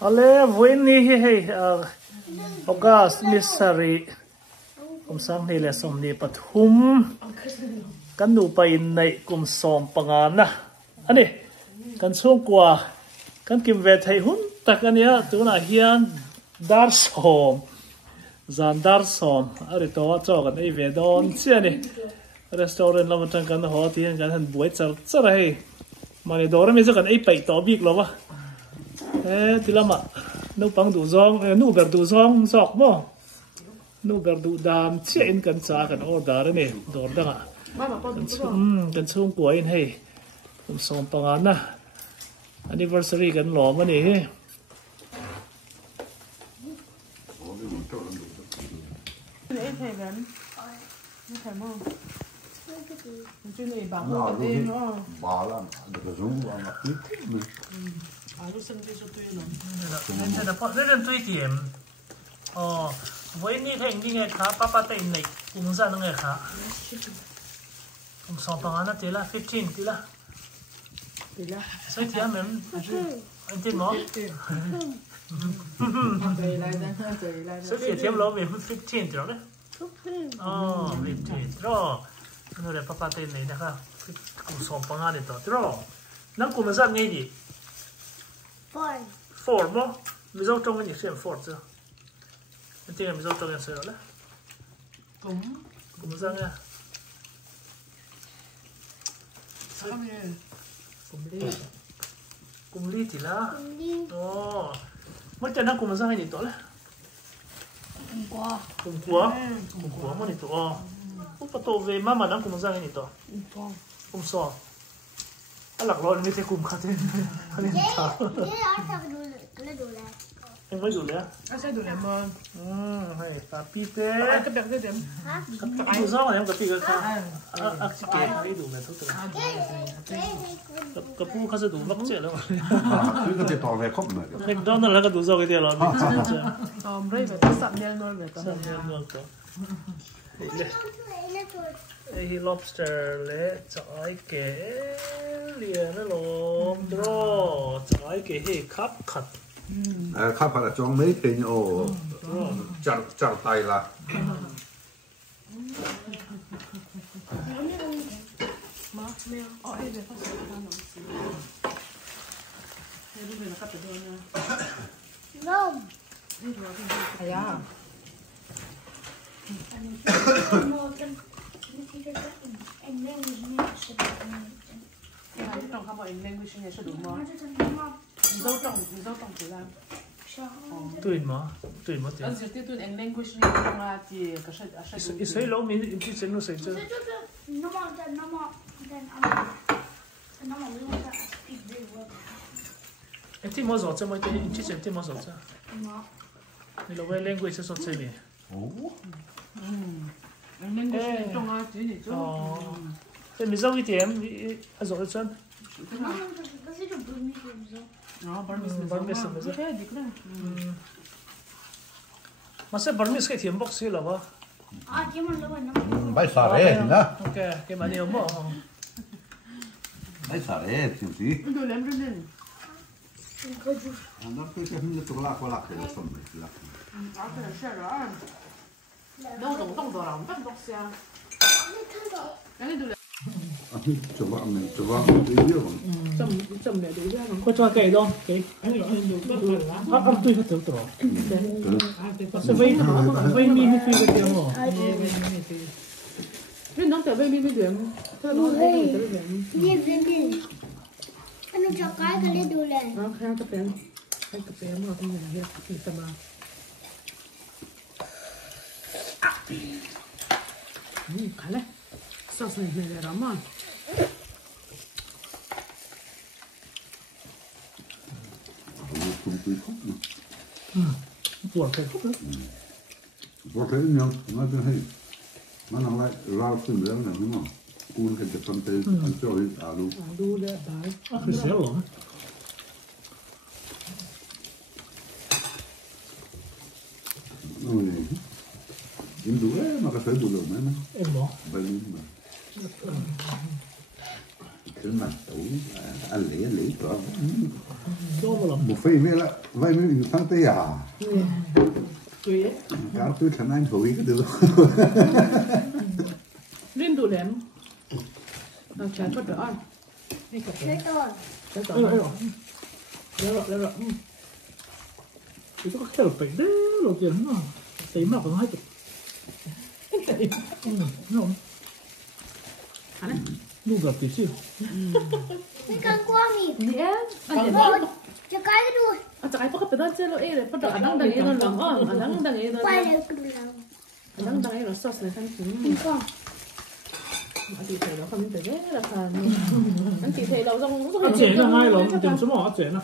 Ale voin ni hi August Misari kum sang ni le som ni pathum kan nu pa in nei kum som pangana ani kan chung kwa kan kim ve thai hun takania tuna hian dar som zan dar som ari to cho kan ei ve don chiani restaurant lam tang kan ho ti kan han buai char char hei mani dor me kan ei pai to bik lo wa tilama nu pang du zong nu ber du zong zok mo nu ber du dam chen kan cha kan order ni dor danga kan chung kwa in hei kum som pangana anniversary kan lo ma ni he Hãy subscribe cho kênh Ghiền Mì Gõ để không bỏ lỡ những Người papa tên này nè cùng sòng bằng anh đó, đó, nắng cùng sao nghe gì? Ford mà, mình giao trong cái gì xem Ford chưa? Mình tìm mình giao trong cái gì đó, cùng sao nghe? Cùng ly thì là, mới cho nắng cùng sao nghe gì đó là? Cùng quá mà này đó. Ủa tao về mà nắng cùng sao này to, cùng so, anh lạc loi mới thấy cùng khát thế, anh em mới đủ đấy, anh sẽ đủ lại mà, hay tapi teh, anh cái bẹt cái điểm, anh đủ sao mà em cái tiga kan, chỉ kể cái đủ này thôi thôi, cái phu khá sẽ đủ mắc chết lắm, cái cái to về khóc nữa, McDonald là cái đủ sao cái tiền rồi, rồi về tới sập nhang rồi về tới, Đây lobster lệ trái kể liền nó lồm đó trái kể hệ khắp khật khắp phải là trong mấy cái ô chặt tay là trong không phải language này sẽ đủ mà dấu trọng chỉ là tuyển mà anh sẽ tiếp tục anh language này trong là chỉ cái sẽ Israel lâu mình chỉ xem nó sẽ chứ em tìm mua rồi cho mấy cái chỉ xem tìm mua rồi chứ mình lâu về language sẽ sốt xem gì anh language này trong là chỉ để cho thế mình giao cái tiền rồi chân Burmese mà sẽ Burmese cái thiểm box là bao bãi xả đấy nhá ok cái mà nhiều mà bãi xả đấy chịu gì đồ làm rồi nè nó cái hình như tụi lạc cái là xong rồi lạc cái là xe rồi đâu động đồ làm bắt bóc xe cái đồ chụp cái video chấm để đối ra có cho cái đó cái ăn tươi hết rồi sẽ vây mi hết phi cái tiếng rồi vì nó trở về mi điểm theo nó về anh cho cái lên đồ lên nó khai cái mà không phải là thì tầm khá đấy sao này là lắm mà buồn cái khúc đó có thế nhau nó cho hay nó nằm lại rau xương nữa là đúng không cuốn cái phần tây ăn cho alu đấy bài cái xéo rồi ôi em đủ mà cái phải đủ rồi nữa em bỏ vậy mà trên mặt tủ ăn lấy rồi Cho mà một phê mới là vay mới mình thắng tây à tùy ấy cá tôi thằng anh thổi cái được liên đủ lắm chả thoát được ăn Thế rồi. cái Ê rồi, rồi rồi 이거 캐럿 배 내로 되나? 대마 그거 하지. 응. ăn đấy 누가 되지? Cái con qua mì. nhé ăn Ôi, cho cái đuôi. chắc ai có cái đó chơi rồi ấy bắt đầu ăn đang ấy rồi lòng ăn đang ấy rồi Quay lại cái đuôi nào. đang ấy rồi sauce này thằng chúng Không con. anh chị thấy nó không thể thế là sao anh chị thấy lâu trong 아 쟤는 하이로 좀 좀. 쟤는.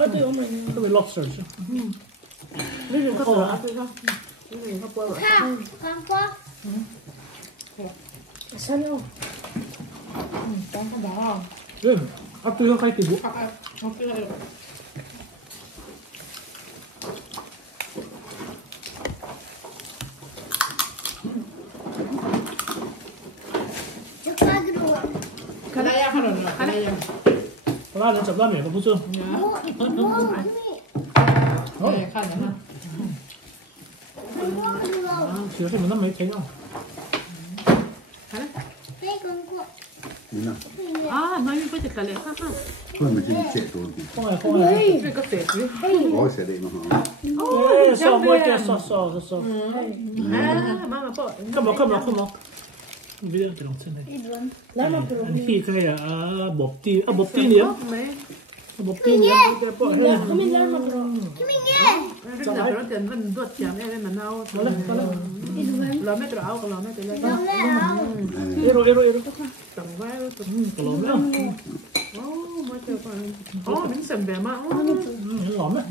어디 오면 그왜 럽스터죠? bây giờ có ăn thôi bây giờ có bơ rồi Không, con qua. sao đâu con có bỏ 네. 앞뒤가 가이트 뭐? Cho cái đuôi. cái này ăn rồi cái này ăn 라면 잡라면 너 무슨? Mua, mua cái mì. 네看了哈 Mua cái đuôi. 지금 맨날 mấy thấy không? Đây con qua. như nào à nói với cái này ha ha thôi mà chỉ chạy rồi thì không ai. cái tệ chứ có sẽ để nó hỏng 에, 써 뭐게 써. à mà bỏ come on. Video cái đồng chân này. Anh phi cái bột tí nữa. Bột tí nữa. Cái bỏ hết. Cái mì nghe. Giờ nó tiền mình đuột chém em mà nào lò mấy trâu còn lò mấy trâu lên Đâu lẽ đâu. Ero. tổng vai Cái lắm đó. mấy trâu còn mình sầm vẻ mà Lắm đó.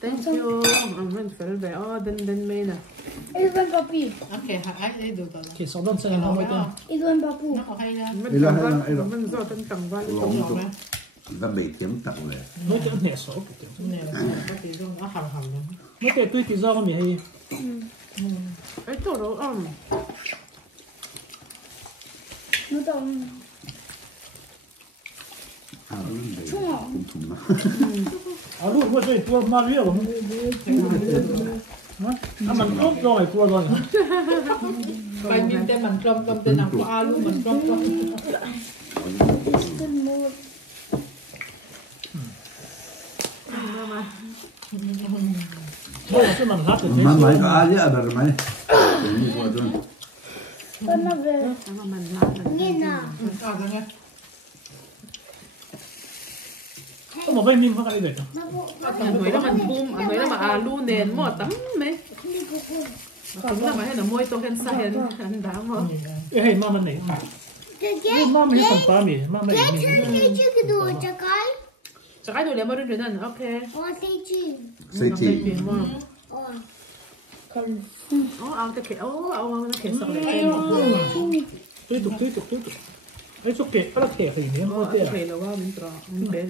thank you mình phải vẻ den mê nè Iwan papi. Ok, hãy đi được rồi. Cái sau đó sẽ làm mấy cái. Iwan papu. Nó có hay ra. mình do tên tổng vai lóng tục ra bể tiếng tặng này Mấy cái nhẹ số cái kiểu. Này là có tí rồi, nó hầm hầm lắm. Mấy cái tuy ra có mì hay. ấy chỗ đó Nó đồng. à nó để thùng thùng À lúc mà chơi tua ma lúa rồi. Mình ốp rồi tua rồi. Bài mình tên mình trong tên nào có A luôn mình trong. Tên mua. Thôi chứ mình hát được mà mày có ai vậy à mày đi qua rồi Con nó về. mình làm Nghe nào. À rồi nha. Có một bên nim có cái gì được. Nó bộ. anh nói là mình boom anh nói là mà luôn nền một tấm mấy cũng là mà hay là môi tôi hen sa hen anh đã mà Ê hay mama này. Cái Mama hay phần ba mì, mama cái này. cái chứ cái đuôi cho cái. chắc ai đồ lấy mà đến đến ok Ôi thấy chứ. xây chỉ Ôi. ao cái kéo ao nó kéo sọc lại Tiếp tục. Ấy chỗ kệ, cái kệ thì nhớ có tiền. thì là qua mình trò mình bé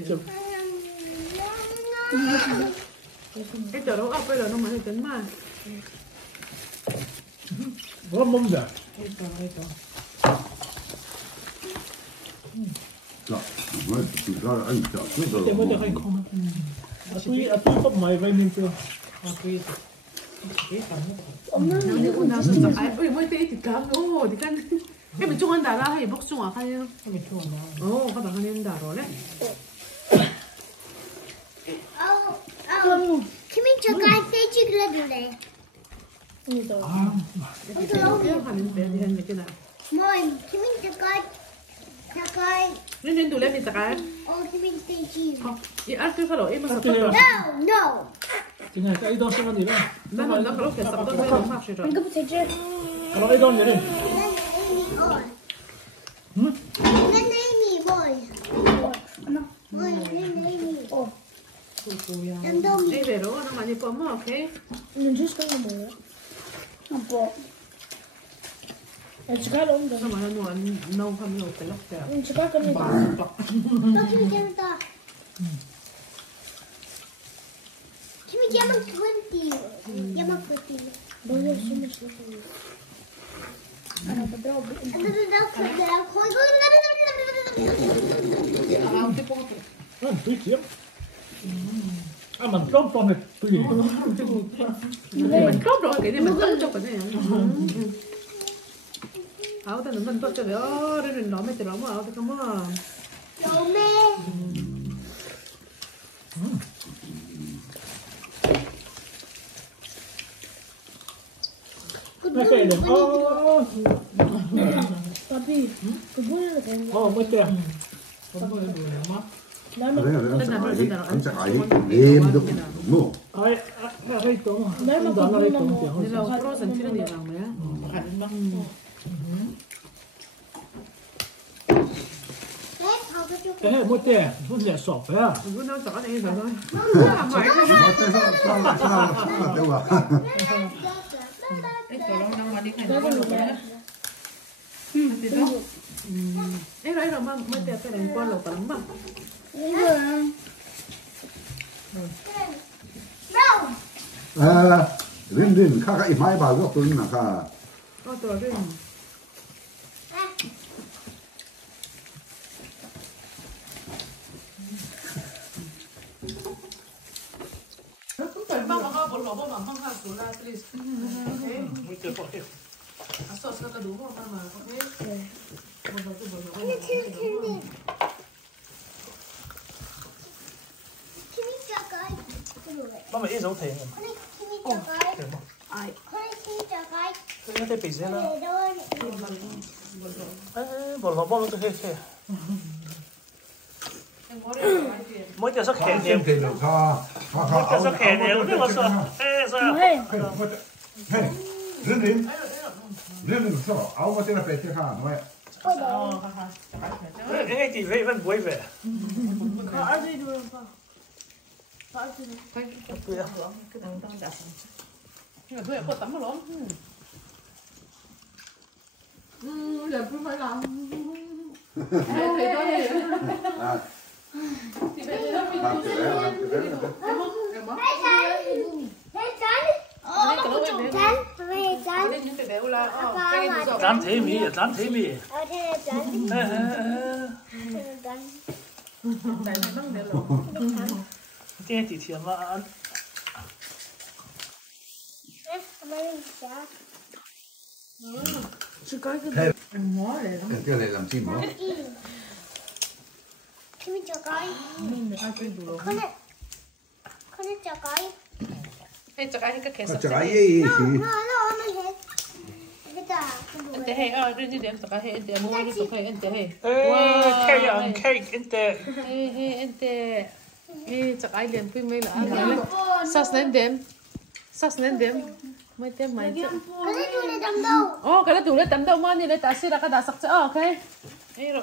cái chỗ đó bây giờ nó mới tính mà Có mông giả. rồi mới chỉ có anh chọn trước rồi Cái mới được hay không? Tuy có mày vay mình chưa? Ok. Cái phần nó nếu nào sọc ai ơi mới tí thì cám ô thì căn cái mình chung ăn đà ra hay bốc chung à hay mình thua nó. ô các bạn ăn đà rồi đấy Kimin cho cái thấy chứ cái đuôi này. cái hành bé thì hành cái nào Môi. Kimin cho cái. nên đủ lên thì cái Ôi kimin thấy chứ. 이 알뜰 칼로 에만 섞어. No. Thì ngày cái đó xem gì đó. 나는 나 그렇게 섞어 너무 맛있어. Anh có thấy chưa? Kalau cái đó như thế. Lên đây mì bồi. Bồi lên đây mì. Em đâu mì. 이 배로 너 많이 뻔마 오케이. Mình just có một bữa. Một bữa. Chỉ có lông 너 많이 너 너무 하면 어때? chỉ có cái này. Nó kimi chém ta. Kimi chém bằng 20. Chém bằng 20. Bao nhiêu số mình số. Tùy kiếm. Mình trông này tùy. Mình trốt rồi cái này mình trốt cho cái này. Áo ta mình trốt cho cái đó rồi nó mới từ đó mà áo ta không mà. Okay then. Papi, kebun kan? Mới tiền. Anh chắc ai em được mua. Ai tông. Nếu mà Đó là kebun tông mau. tiền. Nên là pro sản xuất nhiều hàng đấy. Mới tiền. Mới tiền sọp phải à? Cứ nói rõ này rồi thôi. Ấy rồi mà mới tiền cái này con lẩu tấm mà. Rin khá cái máy bà góc tôi nè khá. Tôi rồi. Mới tiền bỏ tiền. Mà ít dấu thế. Nó thấy bị thế nào? Bỏ lò bom nó tôi hết. Mới tiền sắc kẹt nhiều. Thì nó khá. Mới tiền sắc kẹt nhiều. Biết mà sao? Sao? Rin sao? Áo mà tên là phải thế khá nói. Cái gì vậy vẫn quay về. Nhưng mà tôi có tắm mà lắm. Giờ tôi phải làm. Thì đó đi. Thì bây giờ Làm cái đấy. Dán thế mi. Cái gì thì mà ăn. Cái này làm chim hả? chắc ai cái Chắc ai gì? anh thế hay đi điểm chắc hay anh thế mua đi chắc hay anh thế hay Cake inte. anh thế chắc ai điểm phi mấy là sas nên điểm mấy tem mấy chứ cái đó tủ lấy tắm đâu mà đi lấy ta xí ra cái ta sắc chứ ok rồi